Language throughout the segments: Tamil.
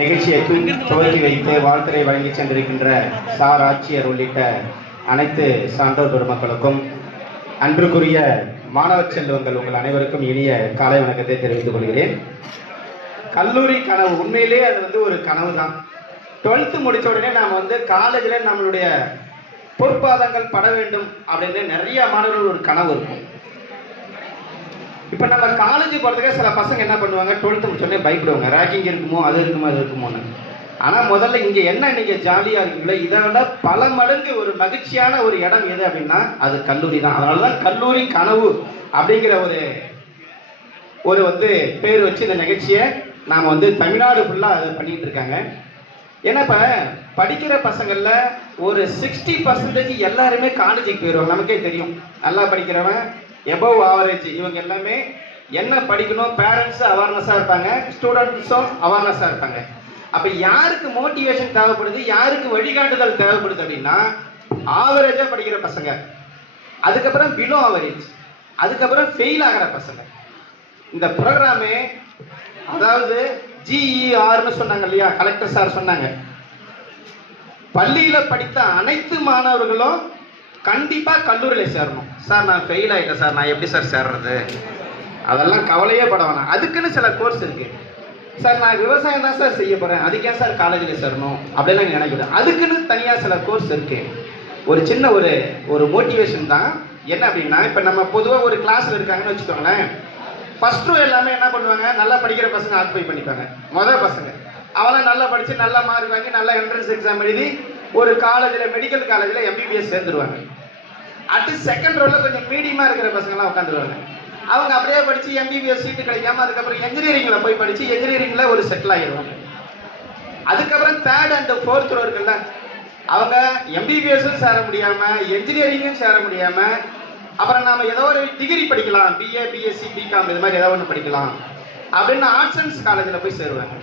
நிகழ்ச்சியை துவக்கி வைத்து வாழ்த்துறை வழங்கி சென்றிருக்கின்ற சார் ஆட்சியர் உள்ளிட்ட அனைத்து சான்றோர் பெருமக்களுக்கும் அன்றுக்குரிய மாணவ செல்வங்கள் உங்கள் அனைவருக்கும் இனிய காலை வணக்கத்தை தெரிவித்துக் கொள்கிறேன். கல்லூரி கனவு உண்மையிலே அது வந்து ஒரு கனவு தான் டுவெல்த்து முடித்த உடனே நாம் வந்து காலேஜில் நம்மளுடைய பொற்பாதங்கள் பட வேண்டும் அப்படின்னு நிறைய மாணவர்கள் ஒரு கனவு இருக்கும். இப்போ நம்ம காலேஜ் போகிறதுக்கு சில பசங்க என்ன பண்ணுவாங்க? டுவெல்த்து முடிச்சோடனே பயப்படுவாங்க. ரேக்கிங் இருக்குமோ அது இருக்குமோ அது இருக்குமோன்னு. ஆனால் முதல்ல இங்கே என்ன நீங்கள் ஜாலியாக இருக்கீங்களோ இதை விட பல மடங்கு ஒரு மகிழ்ச்சியான ஒரு இடம் எது அப்படின்னா அது கல்லூரி தான். அதனால தான் கல்லூரி கனவு அப்படிங்கிற ஒரு ஒரு வந்து பேர் வச்சு இந்த நிகழ்ச்சியை நாம் வந்து தமிழ்நாடு ஃபுல்லாக அதை பண்ணிகிட்டு இருக்காங்க. ஏன்னா இப்போ படிக்கிற பசங்களில் ஒரு சிக்ஸ்டி பர்சன்டேஜ் எல்லாருமே காலேஜுக்கு போயிடுவாங்க நமக்கே தெரியும். நல்லா படிக்கிறவன் எபவ் ஆவரேஜ் இவங்க எல்லாமே என்ன படிக்கணும்? பேரண்ட்ஸ் அவேர்னஸாக இருப்பாங்க. ஸ்டூடெண்ட்ஸும் அவேர்னஸாக இருப்பாங்க. அப்போ யாருக்கு மோட்டிவேஷன் தேவைப்படுது? யாருக்கு வழிகாட்டுதல் தேவைப்படுது அப்படின்னா ஆவரேஜாக படிக்கிற பசங்க. அதுக்கப்புறம் பிலோ ஆவரேஜ் அதுக்கப்புறம் ஃபெயில் ஆகிற பசங்க. இந்த ப்ரோக்ராமே அதாவது ஜிஇஆர்னு சொன்னாங்க இல்லையா? கலெக்டர் சார் சொன்னாங்க. பள்ளியில படித்த அனைத்து மாணவர்களும் கண்டிப்பாக கல்லூரியில் சேரணும். சார் நான் ஃபெயில் ஆகிட்டேன் சார். நான் எப்படி சார் சேர்றது? அதெல்லாம் கவலையே பட வேணாம். அதுக்குன்னு சில கோர்ஸ் இருக்கு. சார் நான் விவசாயம் தான் சார் செய்ய போகிறேன் அதுக்கே சார் காலேஜில் சேரணும்? அப்படிலாம் நினைக்கிறேன் அதுக்குன்னு தனியாக சில கோர்ஸ் இருக்கு. ஒரு சின்ன ஒரு ஒரு மோட்டிவேஷன் தான். என்ன அப்படின்னா இப்போ நம்ம பொதுவாக ஒரு கிளாஸில் இருக்காங்கன்னு வச்சுக்கோங்களேன். ஃபர்ஸ்ட் ரோ எல்லாமே என்ன பண்ணுவாங்க? நல்லா படிக்கிற பசங்க ஆக்குபை பண்ணிப்பாங்க. மொதல் பசங்க. அவெல்லாம் நல்லா படித்து நல்லா மார்க் வாங்கி நல்லா என்ட்ரன்ஸ் எக்ஸாம் எழுதி ஒரு காலேஜில் மெடிக்கல் காலேஜில் எம்பிபிஎஸ் சேர்ந்துருவாங்க. அடுத்து செகண்ட் ரோல கொஞ்சம் மீடியமா இருக்கிற பசங்களாம் உட்காந்துருவாங்க அவங்க அப்படியே படிச்சு எம்பிபிஎஸ் சீட்டு கிடைக்காம அதுக்கப்புறம் என்ஜினியரிங்ல போய் படிச்சு என்ஜினியரிங்ல ஒரு செட்டில் ஆயிடுவாங்க அதுக்கப்புறம் தேர்ட் அண்ட் ஃபோர்த் ரோ இருக்குல்ல அவங்க எம்பிபிஎஸும் சேர முடியாம என்ஜினியரிங்கும் சேர முடியாம அப்புறம் நாம ஏதோ ஒரு டிகிரி படிக்கலாம் பிஏ பிஎஸ்சி பிகாம் இது மாதிரி ஏதோ ஒன்று படிக்கலாம் அப்படின்னு ஆர்ட்ஸ் அண்ட் காலேஜில் போய் சேருவாங்க.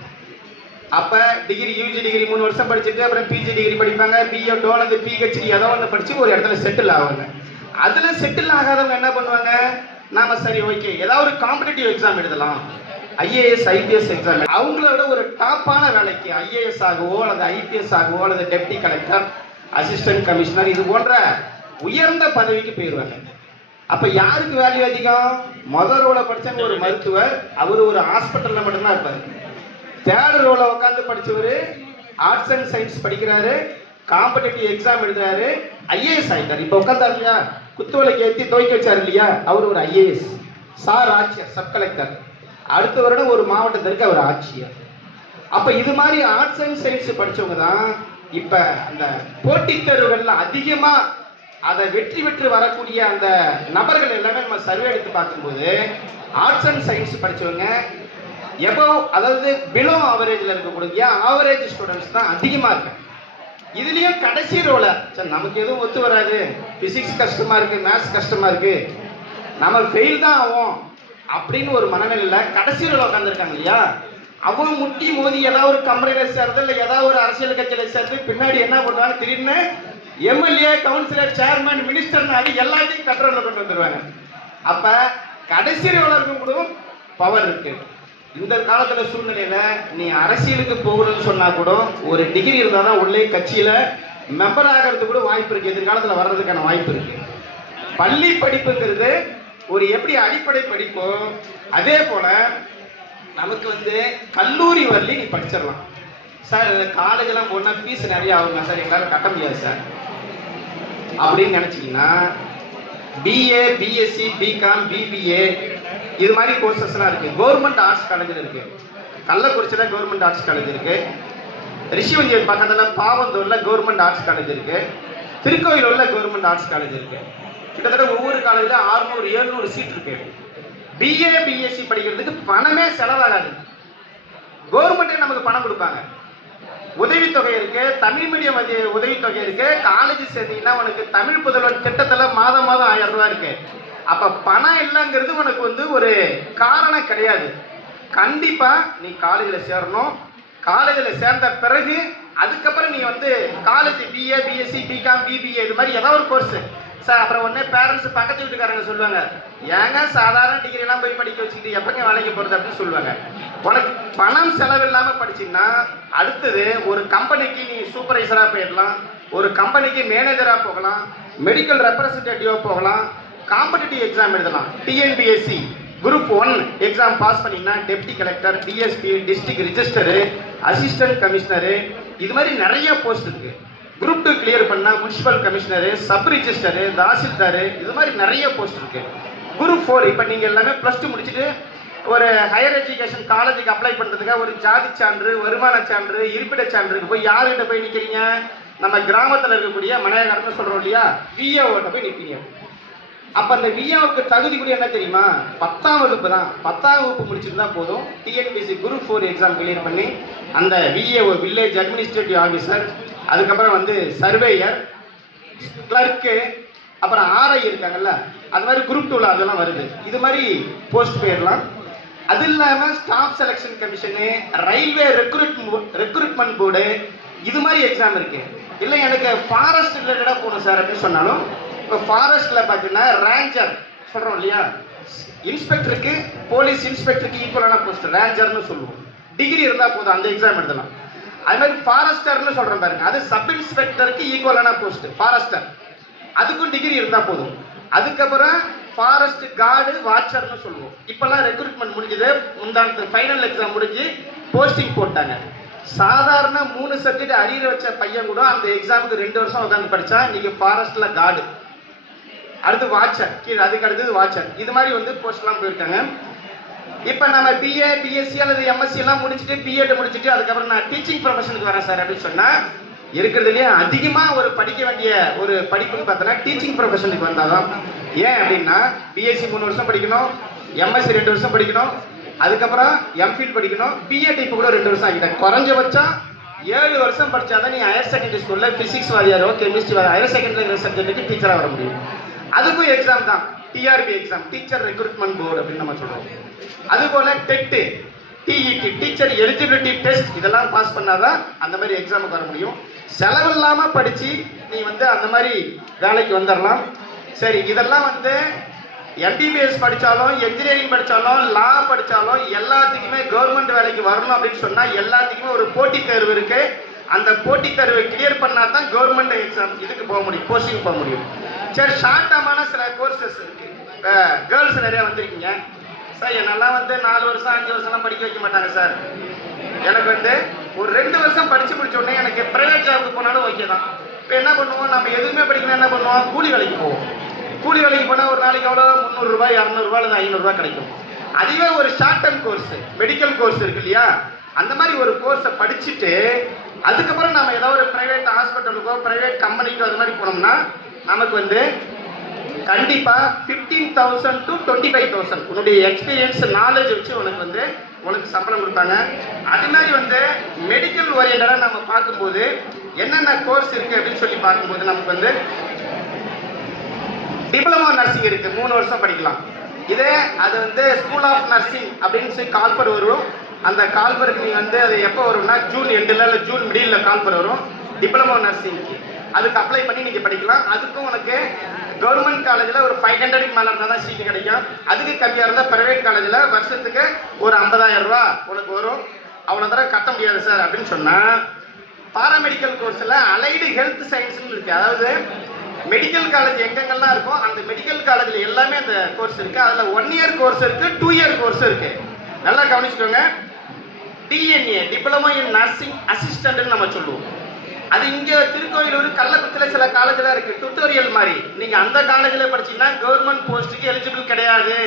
அப்ப டிகிரி யூஜி டிகிரி மூணு வருஷம் படிச்சுட்டு அப்புறம் பிஜி டிகிரி படிப்பாங்க. பிஎட்டோ டோலந்து பிஹெச்டி ஏதோ ஒன்று படிச்சு ஒரு இடத்துல செட்டில் ஆவாங்க. அதுல செட்டில் ஆகாதவங்க என்ன பண்ணுவாங்க? நாம சரி ஓகே ஏதாவது ஒரு காம்படிட்டிவ் எக்ஸாம் எழுதலாம். ஐஏஎஸ் ஐபிஎஸ் எக்ஸாம் அவங்களோட ஒரு டாப்பான வேலைக்கு ஐஏஎஸ் ஆகவோ அல்லது ஐபிஎஸ் ஆகவோ அல்லது டெப்டி கலெக்டர் அசிஸ்டன்ட் கமிஷனர் இது போன்ற உயர்ந்த பதவிக்கு போயிடுவாங்க. அப்ப யாருக்கு வேல்யூ அதிகம்? மொதல் ரோல படிச்சவங்க ஒரு மருத்துவர் அவர் ஒரு ஹாஸ்பிட்டல்ல மட்டும்தான் இருப்பாரு. தேர்ட் ரோல உட்காந்து படிச்சவர் ஆர்ட்ஸ் அண்ட் சயின்ஸ் படிக்கிறாரு காம்படிட்டிவ் எக்ஸாம் எழுதுறாரு ஐஏஎஸ் ஆயிட்டார். இப்ப உட்காந்தார் இல்லையா? குத்துவலைக்கு ஏற்றி துவைக்க வச்சார் இல்லையா? அவர் ஒரு ஐஏஎஸ் சார் ஆட்சியர் சப் கலெக்டர் அடுத்த வருடம் ஒரு மாவட்டத்திற்கு அவர் ஆட்சியர். அப்ப இது மாதிரி ஆர்ட்ஸ் அண்ட் சயின்ஸ் படிச்சவங்க தான் இப்ப அந்த போட்டித் தேர்வுகள்ல அதிகமா அதை வெற்றி பெற்று வரக்கூடிய அந்த நபர்கள் எல்லாமே நம்ம சர்வே எடுத்து பார்க்கும்போது ஆர்ட்ஸ் அண்ட் சயின்ஸ் படிச்சவங்க எபோ அதாவது பிலோ ஆவரேஜ்ல இருக்கக்கூடிய ஆவரேஜ் ஸ்டூடெண்ட்ஸ் தான் அதிகமா இருக்கு. இதுலயும் கடைசி ரோல சார் நமக்கு எதுவும் ஒத்து வராது. பிசிக்ஸ் கஷ்டமா இருக்கு மேத்ஸ் கஷ்டமா இருக்கு. நம்ம ஃபெயில் தான் ஆகும் அப்படின்னு ஒரு மனநிலையில கடைசி ரோல உட்காந்துருக்காங்க இல்லையா? அவங்க முட்டி மோதி ஏதாவது ஒரு கம்பெனியில சேர்ந்து இல்லை ஏதாவது ஒரு அரசியல் கட்சியில சேர்ந்து பின்னாடி என்ன பண்ணுவாங்க? திடீர்னு எம்எல்ஏ கவுன்சிலர் சேர்மேன் மினிஸ்டர்னு அது எல்லாத்தையும் கண்ட்ரோலில் கொண்டு வந்துருவாங்க. அப்ப கடைசி ரோல இருக்கும் கூட பவர் இருக்கு. இந்த காலத்துல சூழ்நிலையில நீ அரசியலுக்கு போகணும்னு சொன்னா கூட ஒரு டிகிரி இருந்தாதான் உள்ளே கட்சியில மெம்பர் ஆகிறது கூட வாய்ப்பு இருக்கு. எதிர்காலத்துல வர்றதுக்கான வாய்ப்பு இருக்கு. பள்ளி படிப்புங்கிறது ஒரு எப்படி அடிப்படை படிப்போ அதே போல நமக்கு வந்து கல்லூரி வரலையும் நீ படிச்சிடலாம். சார் காலேஜ் எல்லாம் போனா ஃபீஸ் நிறைய ஆகுங்க சார் எங்களால கட்ட முடியாது சார். அப்படின்னு நினைச்சீங்கன்னா பிஏ பிஎஸ்சி பிகாம் பிபிஏ இது மாதிரி கோர்சஸ்லாம் இருக்கு. கவர்மெண்ட் ஆர்ட்ஸ் காலேஜில் இருக்கு. கள்ளக்குறிச்சியில் கவர்மெண்ட் ஆர்ட்ஸ் காலேஜ் இருக்கு. ரிஷிவஞ்சேரி பக்கத்தில் பாவந்தூரில் கவர்மெண்ட் ஆர்ட்ஸ் காலேஜ் இருக்கு. திருக்கோயிலூரில் கவர்மெண்ட் ஆர்ட்ஸ் காலேஜ் இருக்கு. கிட்டத்தட்ட ஒவ்வொரு காலேஜில் அறுநூறு எழுநூறு சீட் இருக்கு. பிஏ பிஎஸ்சி படிக்கிறதுக்கு பணமே செலவாகாது. கவர்மெண்ட்டே நமக்கு பணம் கொடுப்பாங்க. உதவித்தொகை இருக்கு. தமிழ் மீடியம் உதவித்தொகை இருக்கு. காலேஜ் சேர்ந்தீங்கன்னா உனக்கு தமிழ் புதல்வன் திட்டத்தில் மாதம் மாதம் ஆயிரம் ரூபாய் இருக்கு. அப்ப பணம் இல்லைங்கிறது உனக்கு வந்து ஒரு காரணம் கிடையாது. கண்டிப்பா நீ காலேஜில் சேரணும். காலேஜில் சேர்ந்த பிறகு அதுக்கப்புறம் நீ வந்து college BA BSc BCom BBA இது மாதிரி ஏதாவது ஒரு கோர்ஸ் சார் அப்புறம் உடனே பேரண்ட்ஸ் பக்கத்து வீட்டுக்காரங்க சொல்லுவாங்க ஏங்க சாதாரண டிகிரிலாம் போய் படிக்க வச்சுக்கிட்டு எப்பங்க வேலைக்கு போறது? அப்படின்னு சொல்லுவாங்க. உனக்கு பணம் செலவில்லாமல் படிச்சிங்கன்னா படிச்சீங்கன்னா அடுத்தது ஒரு கம்பெனிக்கு நீ சூப்பர்வைசரா போயிடலாம். ஒரு கம்பெனிக்கு மேனேஜரா போகலாம். மெடிக்கல் ரெப்ரசன்டேட்டிவா போகலாம். காம்படிட்டிவ் எக்ஸாம் எழுதலாம். TNPSC group one exam pass பண்ணீங்கன்னா deputy collector DSP district registrar assistant commissioner இது மாதிரி நிறைய போஸ்ட் இருக்கு. குரூப் டூ கிளியர் பண்ணால் municipal commissioner sub registrar tahsildar இது மாதிரி நிறைய போஸ்ட் இருக்கு. குரூப் ஃபோர் இப்போ நீங்கள் எல்லாமே ப்ளஸ் டூ முடிச்சுட்டு ஒரு ஹையர் எஜுகேஷன் காலேஜுக்கு அப்ளை பண்ணுறதுக்காக ஒரு ஜாதி சான்று வருமான சான்று இருப்பிட சான்றுக்கு போய் யார்கிட்ட போய் நிற்கிறீங்க நம்ம கிராமத்தில் இருக்கக்கூடிய மனையகாரன்னு சொல்கிறோம் இல்லையா? விஏஓட்ட போய் நிற்பீங்க அப்ப அந்த விஏவுக்கு தகுதி கூட என்ன தெரியுமா? பத்தாம் வகுப்பு தான். பத்தாம் வகுப்பு முடிச்சிருந்தா போதும். TNPC group four exam clear பண்ணி அந்த விஏஓ வில்லேஜ் அட்மினிஸ்ட்ரேட்டிவ் ஆஃபீஸர் அதுக்கப்புறம் வந்து சர்வேயர் கிளர்க்கு அப்புறம் ஆர்ஐ இருக்காங்கல்ல அது மாதிரி குரூப் டூல அதெல்லாம் வருது. இது மாதிரி போஸ்ட் போயிடலாம் அது இல்லாம staff selection commission railway recruit recruitment board இது மாதிரி எக்ஸாம் இருக்கு. இல்லை எனக்கு ஃபாரஸ்ட் ரிலேட்டடாக போகணும் சார் அப்படின்னு சொன்னாலும் இப்போ ஃபாரஸ்ட்ல பார்த்தீங்கன்னா ரேஞ்சர் சொல்றோம் இல்லையா? இன்ஸ்பெக்டருக்கு போலீஸ் இன்ஸ்பெக்டருக்கு ஈக்குவலான போஸ்ட் ரேஞ்சர்னு சொல்லுவோம். டிகிரி இருந்தால் போதும் அந்த எக்ஸாம் எழுதலாம். அது மாதிரி ஃபாரஸ்டர்னு சொல்றேன் பாருங்க. அது சப் இன்ஸ்பெக்டருக்கு ஈக்குவலான போஸ்ட் ஃபாரஸ்டர் அதுக்கும் டிகிரி இருந்தால் போதும். அதுக்கப்புறம் ஃபாரஸ்ட் கார்டு வாட்சர்னு சொல்லுவோம். இப்போல்லாம் ரெக்ரூட்மெண்ட் முடிஞ்சது. முந்தானத்து ஃபைனல் எக்ஸாம் முடிஞ்சு போஸ்டிங் போட்டாங்க. சாதாரண மூணு சப்ஜெக்ட் அரியர் வச்ச பையன் கூட அந்த எக்ஸாமுக்கு ரெண்டு வருஷம் உட்காந்து படித்தா இன்னைக்கு ஃபாரஸ்ட்டில் கார்டு அடுத்து வாட்சர் கீழே அதுக்கு அடுத்தது வாட்சர் இது மாதிரி வந்து போஸ்ட்லாம் போயிருக்காங்க. இப்போ நம்ம பிஏ பிஎஸ்சி அல்லது எம்எஸ்சி எல்லாம் முடிச்சுட்டு பிஎட் முடிச்சுட்டு அதுக்கப்புறம் நான் டீச்சிங் ப்ரொஃபஷனுக்கு வரேன் சார் அப்படின்னு சொன்னால் இருக்கிறதுலயே அதிகமாக ஒரு படிக்க வேண்டிய ஒரு படிப்புன்னு பார்த்தோன்னா டீச்சிங் ப்ரொஃபஷனுக்கு வந்தாதான். ஏன் அப்படின்னா பிஎஸ்சி மூணு வருஷம் படிக்கணும் எம்எஸ்சி ரெண்டு வருஷம் படிக்கணும் அதுக்கப்புறம் எம்ஃபில் படிக்கணும் பிஎட் இப்போ கூட ரெண்டு வருஷம் ஆகிட்டேன். குறைஞ்சபட்சம் ஏழு வருஷம் படித்தாதான் நீ ஹையர் செகண்டரி ஸ்கூலில் ஃபிசிக்ஸ் வாரியாரோ கெமிஸ்ட்ரி ஹையர் செகண்டரி சப்ஜெக்ட்டுக்கு டீச்சராக வர முடியும். அதுக்கும் எக்ஸாம் தான். TRB exam teacher recruitment board அப்படின்னு நம்ம சொல்றோம். அதுபோல TET TET teacher eligibility test இதெல்லாம் பாஸ் பண்ணாதான் அந்த மாதிரி எக்ஸாமுக்கு வர முடியும். செலவு இல்லாம படிச்சு நீ வந்து அந்த மாதிரி வேலைக்கு வந்துடலாம் சரி இதெல்லாம் வந்து எம்பிபிஎஸ் படித்தாலும் என்ஜினியரிங் படித்தாலும் லா படித்தாலும் எல்லாத்துக்குமே கவர்மெண்ட் வேலைக்கு வரணும் அப்படின்னு சொன்னால் எல்லாத்துக்குமே ஒரு போட்டித் தேர்வு இருக்குது அந்த போட்டித் தேர்வை கிளியர் பண்ணால் தான் கவர்மெண்ட் எக்ஸாம் இதுக்கு போக முடியும் போஸ்டிங் போக முடியும். சரி ஷார்ட் டேர்மான சில கோர்சஸ் இருக்கு. கேர்ள்ஸ் நிறைய வந்திருக்கீங்க. சார் என்னெல்லாம் வந்து நாலு வருஷம் அஞ்சு வருஷம்லாம் படிக்க வைக்க மாட்டாங்க சார் எனக்கு வந்து ஒரு ரெண்டு வருஷம் படிச்சு முடிச்ச உடனே எனக்கு பிரைவேட் ஜாபுக்கு போனாலும் ஓகே தான். இப்போ என்ன பண்ணுவோம்? நம்ம எதுவுமே படிக்கணும் என்ன பண்ணுவோம்? கூலி வேலைக்கு போவோம். கூலி வேலைக்கு போனால் ஒரு நாளைக்கு எவ்வளோ முந்நூறுரூவா இரநூறுவா இல்லை ஐநூறுரூவா கிடைக்கும். அதுவே ஒரு short term course medical course இருக்கு இல்லையா? அந்த மாதிரி ஒரு கோர்ஸை படிச்சுட்டு அதுக்கப்புறம் நம்ம ஏதாவது ஒரு ப்ரைவேட் ஹாஸ்பிட்டலுக்கோ ப்ரைவேட் கம்பெனிக்கோ அது மாதிரி போனோம்னா நமக்கு வந்து கண்டிப்பா fifteen thousand to twenty five thousand உன்னுடைய எக்ஸ்பீரியன்ஸ் நாலேஜ் வச்சு உனக்கு வந்து உனக்கு சம்பளம் கொடுப்பாங்க அது மாதிரி வந்து மெடிக்கல் ஓரியண்டடாக நம்ம பார்க்கும்போது என்னென்ன கோர்ஸ் இருக்கு அப்படின்னு சொல்லி பார்க்கும்போது நமக்கு வந்து டிப்ளமோ நர்சிங் இருக்கு. மூணு வருஷம் படிக்கலாம். இதே அது வந்து ஸ்கூல் ஆஃப் நர்சிங் அப்படின்னு சொல்லி கால்பர் வரும். அந்த கால்பருக்கு வந்து அது எப்போ வரும்னா ஜூன் எண்டில் இல்லை ஜூன் மிடில் கால்பர் வரும். டிப்ளமோ நர்சிங்க்கு அதுக்கு அப்ளை பண்ணி நீங்க படிக்கலாம். அதுக்கும் உனக்கு கவர்மெண்ட் காலேஜில் ஒரு ஃபைவ் ஹண்ட்ரடுக்கு மேலே இருந்தால் தான் சீட்டு கிடைக்கும். அதுக்கு கம்மியாக இருந்தால் ப்ரைவேட் காலேஜில் வருஷத்துக்கு ஒரு ஐம்பதாயிரம் ரூபா உனக்கு வரும். அவ்வளோ தடவை கட்ட முடியாது சார் அப்படின்னு சொன்னால் பாராமெடிக்கல் கோர்ஸில் அலைடு ஹெல்த் சயின்ஸ்னு இருக்குது அதாவது மெடிக்கல் காலேஜ் எங்கெங்கெல்லாம் இருக்கோ அந்த மெடிக்கல் காலேஜில் எல்லாமே அந்த கோர்ஸ் இருக்குது அதில் ஒன் இயர் கோர்ஸ் இருக்குது டூ இயர் கோர்ஸ் இருக்குது நல்லா கவனிச்சுக்கோங்க. டிஎன்ஏ டிப்ளமோ இன் நர்சிங் அசிஸ்டன்ட்னு நம்ம சொல்லுவோம். அது இங்க திருக்கோயிலூர் கள்ளக்குச்சில சில காலேஜ்ல இருக்கு. டுட்டோரியல் மாதிரி. நீங்க அந்த காலேஜ்ல படிச்சீங்கன்னா கவர்மெண்ட் போஸ்ட்டுக்கு எலிஜிபிள் கிடையாது.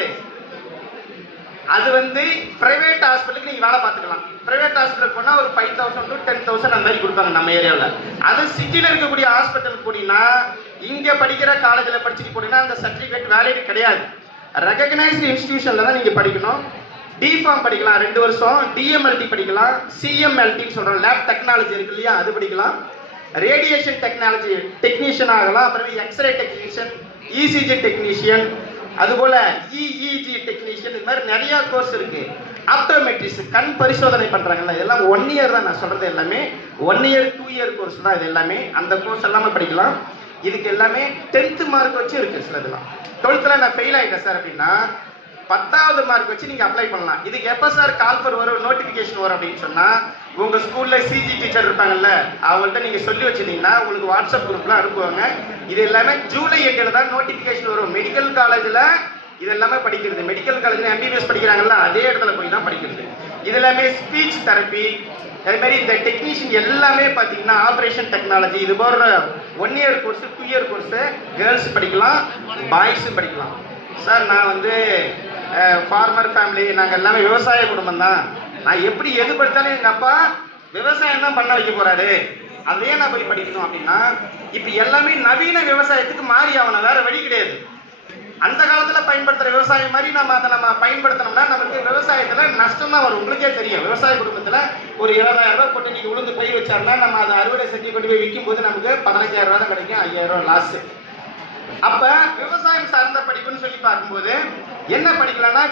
அது வந்து பிரைவேட் ஹாஸ்பிட்டலுக்கு நீங்க வேலை பார்த்துக்கலாம். பிரைவேட் ஹாஸ்பிட்டல் போனா ஒரு five thousand to ten thousand அந்த மாதிரி கொடுப்பாங்க நம்ம ஏரியாவில் அது சிட்டியில் இருக்கக்கூடிய ஹாஸ்பிட்டலுக்கு போனீங்கன்னா இங்கே படிக்கிற காலேஜில் படிச்சுட்டு போனீங்கன்னா அந்த சர்டிஃபிகேட் வேலிட் கிடையாது. ரெகக்னைஸ்டு இன்ஸ்டிடியூஷனில் தான் நீங்கள் படிக்கணும். டிஃபார்ம் படிக்கலாம் ரெண்டு வருஷம். டிஎம்எல்டி படிக்கலாம். சிஎம்எல்டின்னு சொல்கிறோம் லேப் டெக்னாலஜி இருக்கு இல்லையா? அது படிக்கலாம். ரேடியேஷன் டெக்னாலஜி டெக்னீஷியன் ஆகலாம். பிறகு எக்ஸ்ரே டெக்னீஷியன் இசிஜி டெக்னீஷியன் அதுபோல இஇஜி டெக்னீஷியன் இது மாதிரி நிறைய கோர்ஸ் இருக்கு. ஆப்டோமெட்ரிஸ் கண் பரிசோதனை பண்றாங்கல்ல இதெல்லாம் ஒன் இயர் தான் நான் சொல்றது எல்லாமே. One year two year course தான் இது எல்லாமே. அந்த கோர்ஸ் எல்லாமே படிக்கலாம். இதுக்கு எல்லாமே டென்த் மார்க் வச்சு இருக்கு சிலதெல்லாம். டுவெல்த்தில் நான் ஃபெயில் ஆயிட்டேன் சார் அப்படின்னா பத்தாவது மார்க் வச்சு நீங்க அப்ளை பண்ணலாம். இதுக்கு எப்ப சார் கால் ஃபர் வரும் நோட்டிபிகேஷன் வரும் அப்படின்னு சொன்னா உங்க ஸ்கூல்ல சிஜி டீச்சர் இருப்பாங்கல்ல அவங்கள்ட்ட நீங்க சொல்லி வச்சிருந்தீங்கன்னா உங்களுக்கு வாட்ஸ்அப் குரூப்ல அனுப்புவாங்க. இது எல்லாமே ஜூலை எட்டுல தான் நோட்டிபிகேஷன் வரும். மெடிக்கல் காலேஜ்ல இது எல்லாமே படிக்கிறது. மெடிக்கல் காலேஜ்ல எம்பிபிஎஸ் படிக்கிறாங்கல்ல அதே இடத்துல போய் தான் படிக்கிறது. இது எல்லாமே ஸ்பீச் தெரப்பி அதே மாதிரி இந்த டெக்னீஷியன் எல்லாமே பார்த்தீங்கன்னா ஆப்ரேஷன் டெக்னாலஜி இது போன்ற one year course two year course girls படிக்கலாம் பாய்ஸும் படிக்கலாம். சார் நான் வந்து ஃபார்மர் ஃபேமிலி நாங்கள் எல்லாமே விவசாய குடும்பம் தான். நான் எப்படி எது படித்தாலும் எங்கள் அப்பா விவசாயம் தான் பண்ண வைக்க போறாரு. அதையே நான் போய் படிக்கணும் அப்படின்னா இப்போ எல்லாமே நவீன விவசாயத்துக்கு மாறி ஆகணும் வேற வழி கிடையாது. அந்த காலத்தில் பயன்படுத்துகிற விவசாயம் மாதிரி நம்ம அதை நம்ம பயன்படுத்தினோம்னா நமக்கு விவசாயத்தில் நஷ்டம் தான் வரும். உங்களுக்கே தெரியும். விவசாய குடும்பத்தில் ஒரு இருபதாயிரம் ரூபாய் போட்டு நீங்கள் உளுந்து பயிர் வச்சாருன்னா நம்ம அதை அறுவடை செஞ்சு கொண்டு போய் விற்கும் போது நமக்கு பதினஞ்சாயிரம் ரூபா தான் கிடைக்கும் ஐயாயிரம் ரூபாய் லாஸ் அப்ப விவசாயம் சார்ந்த படிப்புன்னு சொல்லி பார்க்கும்போது என்ன படிக்கலாம்னா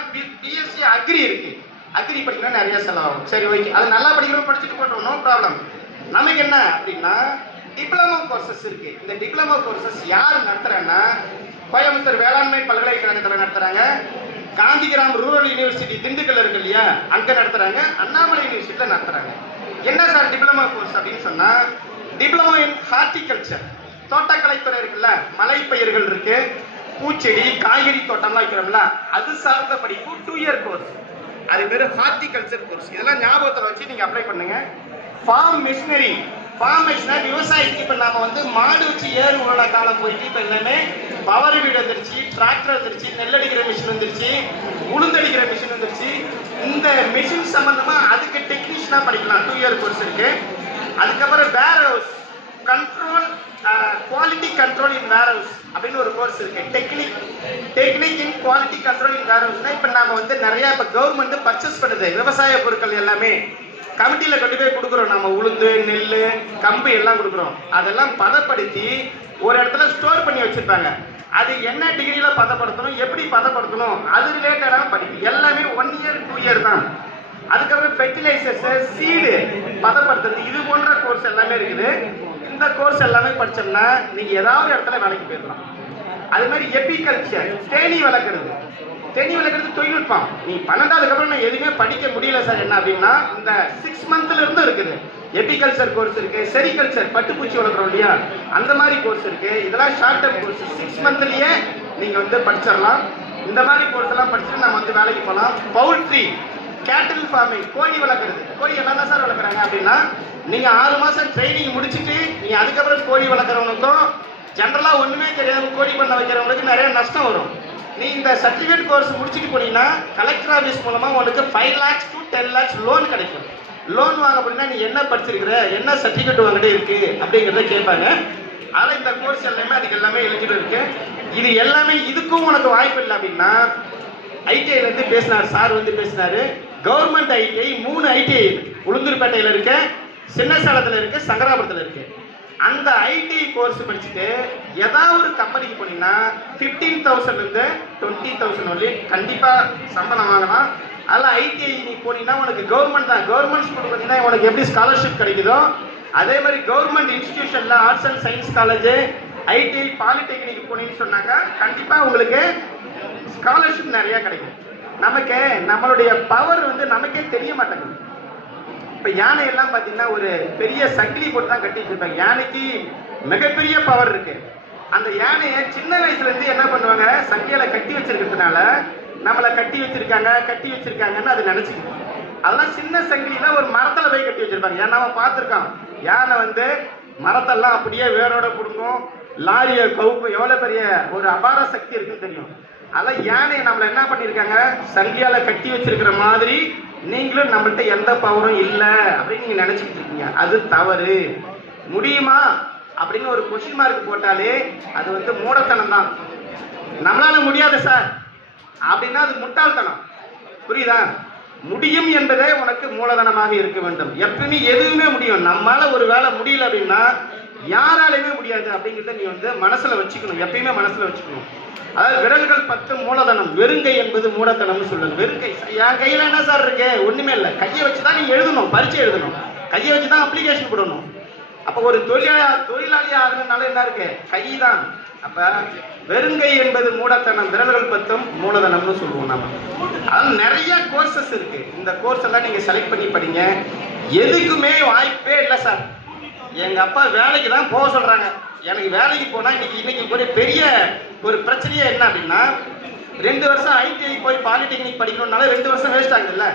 பிஎஸ்சி அக்ரி இருக்கு. அக்ரி படிக்கணும் நிறைய செலவாகும். சரி ஓகே அது நல்லா படிக்கிறோம் படிச்சுட்டு போட்டோம். நோ ப்ராப்ளம் நமக்கு என்ன அப்படின்னா டிப்ளமோ கோர்சஸ் இருக்கு. இந்த டிப்ளமோ கோர்சஸ் யார் நடத்துறாங்கன்னா கோயம்புத்தூர் வேளாண்மை பல்கலைக்கழகத்தில் நடத்துறாங்க. காந்திகிராம் ரூரல் யூனிவர்சிட்டி திண்டுக்கல் இருக்கு இல்லையா? அங்க நடத்துறாங்க. அண்ணாமலை யூனிவர்சிட்டியில் நடத்துறாங்க. என்ன சார் டிப்ளமோ கோர்ஸ் அப்படின்னு சொன்னா டிப்ளமோ இன் ஹார்டிகல்ச்சர் தோட்டக்கலைத்துறை இருக்குல்ல மலை பயிர்கள் இருக்கு பூச்செடி காய்கறி தோட்டம்லாம் வைக்கிறோம்ல அது சார்ந்த படிப்பு டூ இயர் கோர்ஸ் அது பேரு ஹார்டிகல்ச்சர் கோர்ஸ் இதெல்லாம் ஞாபகத்தில் வச்சு நீங்க அப்ளை பண்ணுங்க. ஃபார்ம் மிஷினரி ஃபார்ம் மிஷினரி விவசாயிக்கு இப்போ நாம வந்து மாடு வச்சு ஏறு உள்ள காலம் போயிட்டு இப்போ எல்லாமே பவர் வீடு வந்துருச்சு டிராக்டர் வந்துருச்சு நெல்லடிக்கிற மிஷின் வந்துருச்சு உளுந்தடிக்கிற மிஷின் வந்துருச்சு. இந்த மிஷின் சம்பந்தமா அதுக்கு டெக்னீஷியனா படிக்கலாம். டூ இயர் கோர்ஸ் இருக்கு. அதுக்கப்புறம் warehouse control quality control in warehouse அப்படின்னு ஒரு கோர்ஸ் இருக்கு. Technique technique in quality control in வேர்ஹவுஸ்னா இப்போ நாம வந்து நிறைய இப்போ கவர்மெண்ட் பர்ச்சேஸ் பண்ணுது. விவசாய பொருட்கள் எல்லாமே. கமிட்டியில் கொண்டு போய் கொடுக்குறோம். நம்ம உளுந்து நெல் கம்பு எல்லாம் கொடுக்குறோம். அதெல்லாம் பதப்படுத்தி ஒரு இடத்துல ஸ்டோர் பண்ணி வச்சிருப்பாங்க. அது என்ன டிகிரியில பதப்படுத்தணும்? எப்படி பதப்படுத்தணும்? அது ரிலேட்டடாக படிக்கும் எல்லாமே ஒன் இயர் டூ இயர் தான். அதுக்கப்புறம் ஃபெர்டிலைசர்ஸ் சீடு பதப்படுத்துறது. இது போன்ற கோர்ஸ் எல்லாமே இருக்குது. இந்த கோர்ஸ் எல்லாமே படிச்சோம்னா நீங்க ஏதாவது இடத்துல வேலைக்கு போயிடலாம். அது மாதிரி எபிகல்ச்சர் தேனி வளர்க்குறது. தேனி வளர்க்குறது தொழில்நுட்பம். நீ பன்னெண்டாவதுக்கு அப்புறம் நான் எதுவுமே படிக்க முடியல சார். என்ன அப்படின்னா இந்த சிக்ஸ் மந்த்ல இருந்து இருக்குது. எபிகல்ச்சர் கோர்ஸ் இருக்கு செரிகல்ச்சர் பட்டுப்பூச்சி வளர்க்குறோம் இல்லையா? அந்த மாதிரி கோர்ஸ் இருக்கு. இதெல்லாம் ஷார்ட் டர்ம் கோர்ஸ் சிக்ஸ் மந்த்லயே நீங்க வந்து படிச்சிடலாம். இந்த மாதிரி கோர்ஸ் எல்லாம் படிச்சுட்டு நம்ம வந்து வேலைக்கு போகலாம் பவுல்ட்ரி கேட்டில் ஃபார்மிங் கோழி வளர்க்குறது. கோழி எல்லாம் தான் சார் வளர்க்குறாங்க. அப்படின்னா நீங்க ஆறு மாசம் ட்ரைனிங் முடிச்சுட்டு நீ அதுக்கப்புறம் கோழி வளர்க்குறவனுக்கும் ஜென்ரலா ஒண்ணுமே தெரியாம கோழி பண்ண வைக்கிறவங்களுக்கு நிறைய நஷ்டம் வரும். நீ இந்த சர்டிஃபிகேட் கோர்ஸ் முடிச்சுட்டு போனீங்கன்னா கலெக்டர் ஆஃபீஸ் மூலமா உனக்கு five lakhs to ten lakhs loan கிடைக்கும். லோன் வாங்க அப்படின்னா நீ என்ன படிச்சிருக்கிற என்ன சர்டிஃபிகேட் வாங்கிட்டே இருக்கு அப்படிங்கிறத கேட்பாங்க. அதில் இந்த கோர்ஸ் எல்லாமே அதுக்கு எல்லாமே எலிஜிபிள் இருக்கு. இது எல்லாமே இதுக்கும் உனக்கு வாய்ப்பு இல்லை அப்படின்னா ஐடிஐலேருந்து பேசினார் சார் வந்து பேசினாரு. கவர்மெண்ட் ஐடிஐ மூணு ஐடிஐ உளுந்தூர்பேட்டையில் இருக்கேன். சின்ன சேலத்துல இருக்கு சங்கராபுரத்தில் இருக்கு. அந்த ஐடிஐ கோர்ஸ் படிச்சுட்டு ஏதாவது ஒரு கம்பெனிக்கு போனீங்கன்னா ஃபிஃப்டீன் தௌசண்ட்லேருந்து டுவெண்ட்டி தௌசண்ட் வரலி கண்டிப்பாக சம்பளம் வாங்கலாம். அதில் ஐடிஐ நீ போனீங்கன்னா உனக்கு கவர்மெண்ட் தான். கவர்மெண்ட் ஸ்கூல் பார்த்தீங்கன்னா உனக்கு எப்படி ஸ்காலர்ஷிப் கிடைக்குதோ அதே மாதிரி government இன்ஸ்டியூஷனில் arts and science college ITI polytechnic போனீங்கன்னு சொன்னாக்கா கண்டிப்பாக உங்களுக்கு ஸ்காலர்ஷிப் நிறையா கிடைக்கும். நமக்கு நம்மளுடைய பவர் வந்து நமக்கே தெரிய மாட்டேங்குது. இப்ப யானை எல்லாம் பாத்தீங்கன்னா ஒரு பெரிய சங்கிலி போட்டு தான் கட்டி வச்சிருப்பாங்க யானைக்கு மிகப்பெரிய பவர் இருக்கு. அந்த யானையை சின்ன வயசுல இருந்து என்ன பண்ணுவாங்க? சங்கியில கட்டி வச்சிருக்கிறதுனால நம்மளை கட்டி வச்சிருக்காங்க கட்டி வச்சிருக்காங்கன்னு அது நினைச்சுக்கணும் அதெல்லாம் சின்ன சங்கிலியில ஒரு மரத்துல போய் கட்டி வச்சிருப்பாங்க. ஏன்னா நம்ம பார்த்துருக்கான். யானை வந்து மரத்தெல்லாம் அப்படியே வேரோட பிடுங்கும். லாரியை கவுக்கும். எவ்வளவு பெரிய ஒரு அபார சக்தி இருக்குன்னு தெரியும். அதெல்லாம் யானையை நம்மள என்ன பண்ணிருக்காங்க சங்கியால் கட்டி வச்சிருக்கிற மாதிரி நீங்களும் நம்மள்கிட்ட எந்த பவரும் இல்லை அப்படின்னு நீங்க நினைச்சிட்டு இருக்கீங்க. அது தவறு. முடியுமா? அப்படின்னு ஒரு கொஸ்டின் மார்க் போட்டாலே அது வந்து மூடத்தனம் தான். நம்மளால முடியாது சார் அப்படின்னா அது முட்டாள்தனம். புரியுதா? முடியும் என்பதே உனக்கு மூலதனமாக இருக்க வேண்டும். எப்பவுமே எதுவுமே முடியும். நம்மளால ஒரு வேலை முடியல அப்படின்னா யாராலையுமே முடியாது அப்படிங்கிறத நீ வந்து மனசுல வச்சுக்கணும். எப்பயுமே மனசுல வச்சுக்கணும். அதாவது விரல்கள் பத்து மூலதனம். வெறுங்கை என்பது மூலதனம்னு சொல்லுது வெறுங்கை என் கையில என்ன சார் இருக்கு? ஒண்ணுமே இல்லை. கையை வச்சுதான் நீ எழுதணும். பரீட்சை எழுதணும். கையை வச்சுதான் அப்ளிகேஷன் போடணும். அப்ப ஒரு தொழிலா தொழிலாளி ஆகணும்னால என்ன இருக்கு? கை தான் அப்ப வெறுங்கை என்பது மூடத்தனம் விரல்கள் பத்தும் மூலதனம்னு சொல்லுவோம் நம்ம அதாவது நிறைய கோர்சஸ் இருக்கு. இந்த கோர்ஸ் எல்லாம் நீங்க செலக்ட் பண்ணி படிங்க. எதுக்குமே வாய்ப்பே இல்லை சார் எங்க அப்பா வேலைக்கு தான் போக சொல்றாங்க. எனக்கு வேலைக்கு போனா இன்னைக்கு இன்னைக்கு ஒரு பெரிய ஒரு பிரச்சனையே என்ன அப்படின்னா ரெண்டு வருஷம் ஐடிஐ போய் பாலிடெக்னிக் படிக்கணும்னால ரெண்டு வருஷம் வேஸ்ட் ஆகுதுல்ல.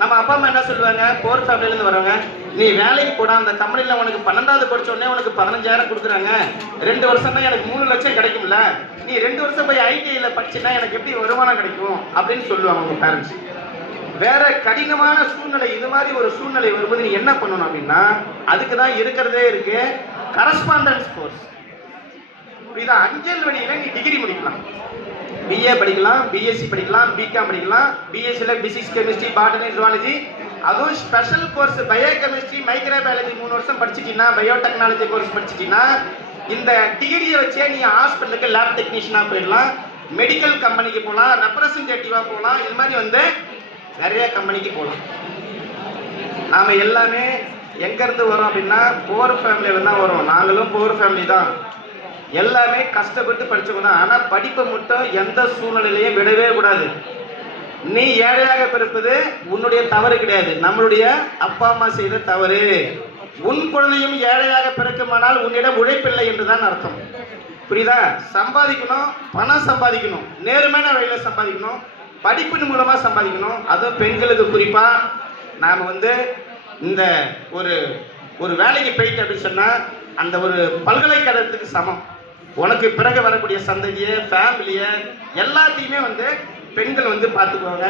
நம்ம அப்பா அம்மா என்ன சொல்லுவாங்க? போர் ஃபேமிலியிலேருந்து வரவங்க நீ வேலைக்கு போடா அந்த கம்பெனியில் உனக்கு பன்னெண்டாவது படிச்ச உடனே உனக்கு பதினஞ்சாயிரம் கொடுக்குறாங்க. ரெண்டு வருஷம் தான் எனக்கு மூணு லட்சம் கிடைக்கும்ல. நீ ரெண்டு வருஷம் போய் ஐடிஐயில் படிச்சுன்னா எனக்கு எப்படி வருமானம் கிடைக்கும்? அப்படின்னு சொல்லுவாங்க உங்கள் பேரண்ட்ஸ் வேற கடினமான சூழ்நிலை இது மாதிரி ஒரு சூழ்நிலை வரும்போது நீ என்ன பண்ணணும் அப்படின்னா அதுக்கு தான் இருக்கிறதே இருக்கு கரஸ்பாண்டன்ஸ் கோர்ஸ் புரியுதா? அஞ்சல் வழியில நீ டிகிரி முடிக்கலாம். பிஏ படிக்கலாம் பிஎஸ்சி படிக்கலாம் பிகாம் படிக்கலாம் பிஎஸ்சியில் பிசிக்ஸ் கெமிஸ்ட்ரி பாட்டனி ஜுவாலஜி அதுவும் special course bio chemistry micro biology மூணு வருஷம் படிச்சீங்கன்னா பயோ டெக்னாலஜி கோர்ஸ் படிச்சிட்டீங்கன்னா இந்த டிகிரியை வச்சே நீ ஹாஸ்பிட்டலுக்கு லேப் டெக்னீஷியனாக போயிடலாம். மெடிக்கல் கம்பெனிக்கு போகலாம் ரெப்ரசன்டேட்டிவாக போகலாம் இது மாதிரி வந்து நிறைய கம்பெனிக்கு போகலாம் நாம எல்லாமே எங்கேருந்து வரோம் அப்படின்னா போர் ஃபேமிலியில தான் வரோம். நாங்களும் போர் ஃபேமிலி தான். எல்லாமே கஷ்டப்பட்டு படித்தவங்க தான் ஆனால் படிப்பை மட்டும் எந்த சூழ்நிலையிலையும் விடவே கூடாது. நீ ஏழையாக பிறப்பது உன்னுடைய தவறு கிடையாது. நம்மளுடைய அப்பா அம்மா செய்த தவறு. உன் குழந்தையும் ஏழையாக பிறக்குமானால் உன்னிடம் உழைப்பில்லை என்றுதான் அர்த்தம். புரியுதா? சம்பாதிக்கணும் பணம் சம்பாதிக்கணும். நேர்மையான வழியில் சம்பாதிக்கணும். படிப்பின் மூலமா சம்பாதிக்கணும். அதுவும் பெண்களுக்கு குறிப்பா நாம வந்து இந்த ஒரு ஒரு வேலைக்கு போயிட்டு அப்படின்னு சொன்னா அந்த ஒரு பல்கலைக்கழகத்துக்கு சமம். உனக்கு பிறகு வரக்கூடிய சந்ததியை ஃபேமிலியை எல்லாத்தையுமே வந்து பெண்கள் வந்து பார்த்துக்குவாங்க.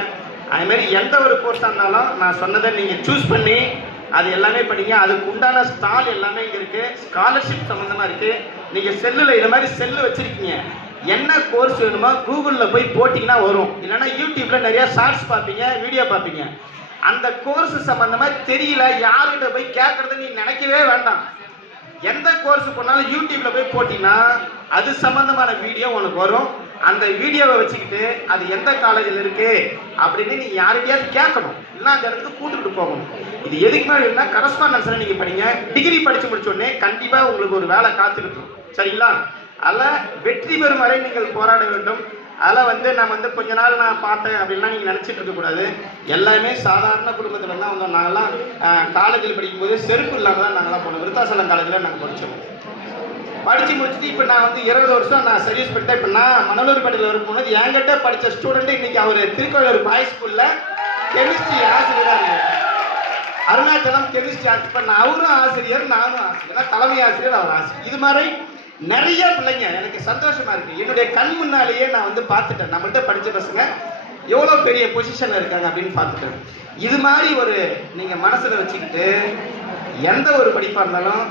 அதுமாரி மாதிரி எந்த ஒரு கோர்ஸாக இருந்தாலும் நான் சொன்னதை நீங்கள் சூஸ் பண்ணி அது எல்லாமே படிங்க. அதுக்கு உண்டான ஸ்டால் எல்லாமே இங்கே இருக்குது ஸ்காலர்ஷிப் சம்மந்தமாக இருக்குது நீங்கள் செல்லில் இந்த மாதிரி செல்லு வச்சுருக்கீங்க. என்ன கோர்ஸ் வேணுமோ கூகுளில் போய் போட்டிங்கன்னா வரும். இல்லைன்னா யூடியூப்பில் நிறைய ஷார்ட்ஸ் பார்ப்பீங்க வீடியோ பார்ப்பீங்க. அந்த கோர்ஸ் சம்மந்தமாக தெரியல யார்கிட்ட போய் கேட்குறது நீ நினைக்கவே வேண்டாம். எந்த கோர்ஸ் பண்ணாலும் யூடியூப்ல போய் போட்டிங்கன்னா அது சம்பந்தமான வீடியோ உனக்கு வரும். அந்த வீடியோவை வச்சுக்கிட்டு அது எந்த காலேஜில் இருக்கு அப்படின்னு நீ யாருக்கையாவது கேட்கணும். இல்லைன்னா அந்த இடத்துக்கு கூட்டுக்கிட்டு போகணும். இது எதுக்கு மேலே கரஸ்பாண்டன்ஸ்ல நீங்க படிங்க. டிகிரி படிச்சு முடிச்சோடனே கண்டிப்பாக கண்டிப்பா உங்களுக்கு ஒரு வேலை காத்துக்கிட்டு சரிங்களா? அதில் வெற்றி பெறும் வரை நீங்கள் போராட வேண்டும். அதில் வந்து நான் வந்து கொஞ்ச நாள் நான் பார்த்தேன் அப்படின்லாம் நீங்கள் நினச்சிட்டு இருக்கக்கூடாது எல்லாமே சாதாரண குடும்பத்தில் தான் வந்தோம். நாங்களாம் காலேஜில் படிக்கும்போது செருப்பு இல்லாமல் தான் நாங்கள்லாம் போனோம். விருத்தாசலம் காலேஜில் நாங்கள் படித்தோம் படித்து முடிச்சுட்டு இப்போ நான் வந்து இருபது வருஷம் நான் சர்வீஸ் பண்ணிட்டேன். இப்போ நான் மணலூர் பட்டியில் வரும்போது என்கிட்ட படித்த ஸ்டூடெண்ட் இன்னைக்கு அவர் திருக்கோவிலூர் பாய் ஸ்கூலில் கெமிஸ்ட்ரி ஆசிரியராக அருணாச்சலம் கெமிஸ்ட்ரி ஆசிரியர் அவரும் ஆசிரியர் நானும் ஆசிரியர். தலைமை ஆசிரியர் அவர் ஆசிரியர். இது மாதிரி நிறைய பிள்ளைங்க எனக்கு சந்தோஷமா இருக்கு. என்னுடைய கண் முன்னாலேயே நான் வந்து பார்த்துட்டேன். நம்மள்ட்ட படிச்ச பசங்க எவ்வளோ பெரிய பொசிஷன்ல இருக்காங்க அப்படின்னு பார்த்துட்டேன். இது மாதிரி ஒரு நீங்க மனசுல வச்சுக்கிட்டு எந்த ஒரு படிப்பா இருந்தாலும்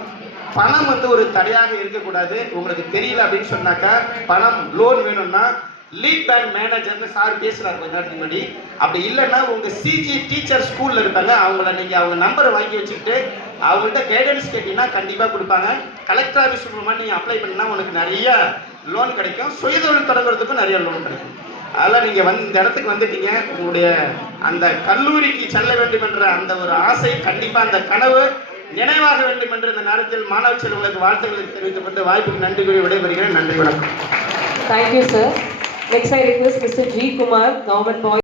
பணம் வந்து ஒரு தடையாக இருக்கக்கூடாது. உங்களுக்கு தெரியல அப்படின்னு சொன்னாக்கா பணம் லோன் வேணும்னா லீட் பேங்க் மேனேஜர்னு சார் பேசுறாரு கொஞ்ச நேரத்துக்கு முன்னாடி. அப்படி இல்லைன்னா உங்க சிஜி டீச்சர் ஸ்கூல்ல இருப்பாங்க. அவங்கள நீங்க அவங்க நம்பரை வாங்கி வச்சுக்கிட்டு அவங்கள்ட்ட கைடன்ஸ் கேட்டீங்கன்னா கண்டிப்பா கொடுப்பாங்க. கலெக்டர் ஆஃபீஸ் மூலமா நீங்க அப்ளை பண்ணா உனக்கு நிறைய லோன் கிடைக்கும். சுயதொழில் தொடங்குறதுக்கும் நிறைய லோன் கிடைக்கும். அதெல்லாம் நீங்க வந்து இந்த இடத்துக்கு வந்துட்டீங்க. உங்களுடைய அந்த கல்லூரிக்கு செல்ல வேண்டும் என்ற அந்த ஒரு ஆசை கண்டிப்பா அந்த கனவு நினைவாக வேண்டும் என்று இந்த நேரத்தில் மாணவ செல்வங்களுக்கு வாழ்த்துக்களை தெரிவித்துக் கொண்டு வாய்ப்புக்கு நன்றி கூறி விடைபெறுகிறேன். நன்றி வணக்கம். Thank you sir. Next, I request Mr. G. Kumar, Government Boys.